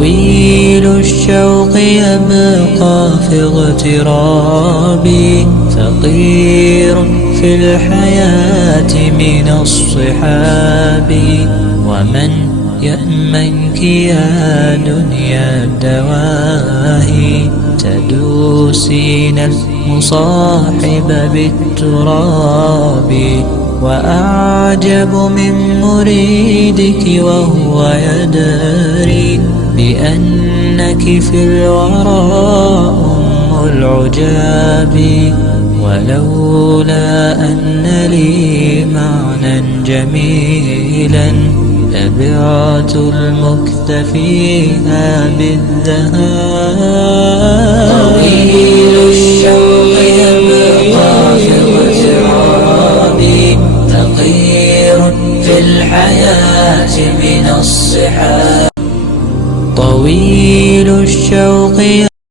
طويل الشوق يبقى في اغترابي، فقير في الحياة من الصحاب. ومن يأمنك يا دنيا الدواهي، تدوسين المصاحب بالتراب. وأعجب من مريدك وهو يدري بأنك في الورى أم العجاب. ولولا أن لي معنى جميلا لبعت المكتفيها بالذهاب. طويل الشوق يبقى في اغترابي، فقير في الحياة من الصحاب. طويل الشوق